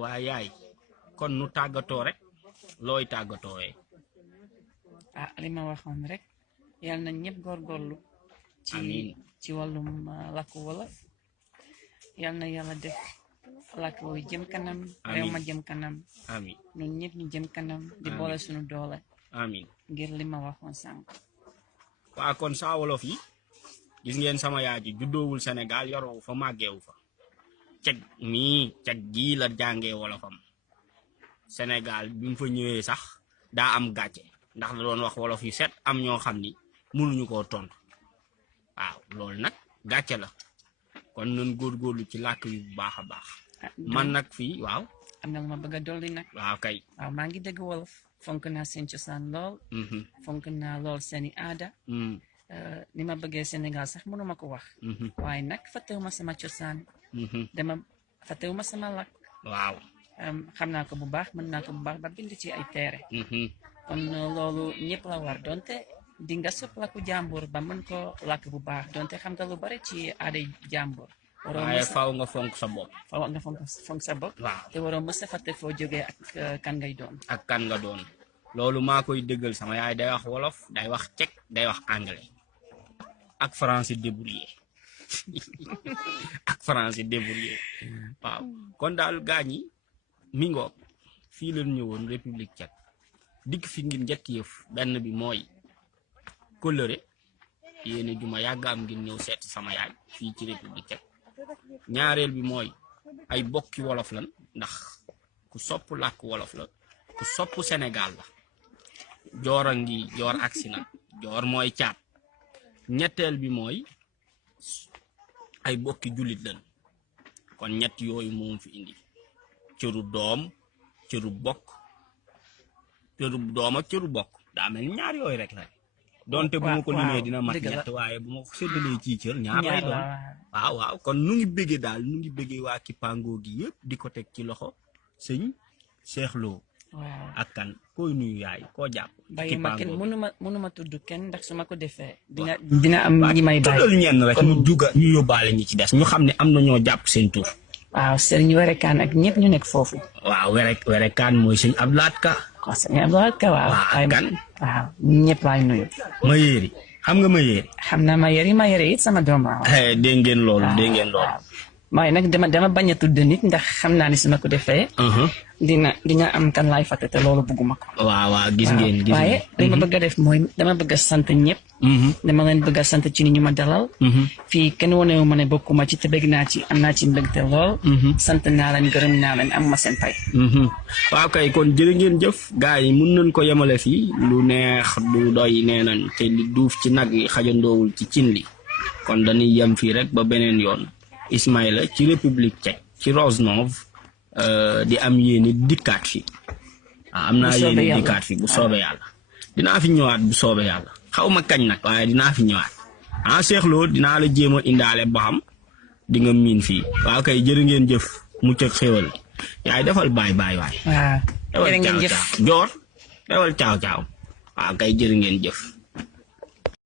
waa yaay kon nu tàggatoo rek looy tàggatooyee. li ma waxoon rek yal na ñëpp góorgóorlu ci wàllum làkku wolof yal na yàlla def làkk wi jëm kanam réew ma jëm kanam amiin ñun ñëpp ñu jëm kanam di boole suñu doole amiin ngir li ma waxoon sànq. waa kon saa wolof yi gis ngeen sama yaay ji juddoowul Sénégal yoroo fa màggeewu fa ceg gii la jàngee wolofam Sénégal bi mu fa ñëwee sax daa am gàcce ndax da doon wax wolof yu set am ñoo xam ni mënuñu koo tontu waaw loolu nag gàcce la kon nañ góorgóorlu ci làkk yu bu baax a baax. man nag fii waaw. am na lu ma bëgg a dolli nag. waaw kay. waaw maa ngi dégg wolof fonk naa seen cosaan lool. fonk naa lool seeni aada. ni ma bëggee Sénégal sax mënuma ko wax. waaye nag fàttewuma sama cosaan. fàttewuma sama làkk. waaw. xam naa ko bu baax mën naa ko bu baax ba bind ci ay teere. kon loolu ñëpp la war donte di nga sopp làkku jàmbur ba mën ko làkk bu baax donte xam nga lu bari ci aada jàmbur. waaye faaw nga fonk sa bopp. faaw nga fonk sa bopp. waaw te waroo mës a fàtte foo jógee ak kan ngay doon. ak kan nga doon loolu maa koy dëggal sama yaay day wax wolof day wax cek day wax anglais ak français débrouillé ak français débrouillé waaw kon daal gaañ yi mi ngoog fii leen ñëwoon république tchèque dikk fi ngir ñetti yëf benn bi mooy kóllëre yéene juma yàgg am ngir ñëw seet sama yaay fii ci république tchèque ñaareel bi mooy ay bokki wolof lan ndax ku sopp làkk wolof la ku sopp Sénégal la joor a ngi joor agsi na joor mooy caat ñetteel bi mooy ay bokki jullit lan kon ñett yooyu moom fi indi cëru doom cëru bokk daa mel ñaar yooyu rek la donte bu ma ko limee dina mat ñett waaye bu ma ko séddalee ci cër ñaar lay doon waaw kon nu ngi bëggee daal nu ngi bëggee waa Kipango gi yëpp di ko teg ci loxo sëñ Cheikh Lo ak kan koy nuyu yaay koo jàpp bàyyi ma kenn mënuma tudd kenn ndax su ma ko defee dina am ñi may bàyyi tuddal ñenn rek ñu juga ñu yóbbaale ñi ci des ñu xam ne am na ñoo jàpp seen tur waaw sëriñ werekaan ak ñëpp ñu nekk foofu waaw werekaan mooy sëñ Abdoulaat Ka waaw sëñ Abdoulaat Ka waaw kan waaw ñëpp laay nuyu ma yéeri xam nga ma yéeri xam naa ma yéeri it sama doom waaw dégg ngeen loolu waaye nag dama bañ a tudd nit ndax xam naa ni su ma ko defee dina am kan laay fàtte te loolu bëgguma ko waaw gis ngeen waaye li ma bëgg a def mooy dama bëgg a sant ñëpp dama leen bëgg a sant ci ni ñu ma dalal fii kenn wonewu ma ne bokkuma ci te bëgg naa ci am naa ci mbégte lool sant naa leen gërëm naa leen am ma seen pay waaw kay kon jërë ngeen jëf gars yi mun nañ ko yemale fii lu neex du doy nee nañ te li duuf ci nag yi xajandoowul ci cin li kon dañuy yem fii rek ba beneen yoon Ismaïla ci république tchèque ci Rožnov di am yéene dikkaat fi am naa yéene dikkaat fi bu soobee yàlla dinaa fi ñëwaat bu soobee yàlla xaw ma kañ nag waaye dinaa fi ñëwaat Cheikh Lo dinaa la jéem a indaale ba xam di nga miin fii waaw kay jërë ngeen jëf mucc ak xéwal yaay defal baay waay jërë ngeen jëf joor defal caaw waaw kay jërë ngeen jëf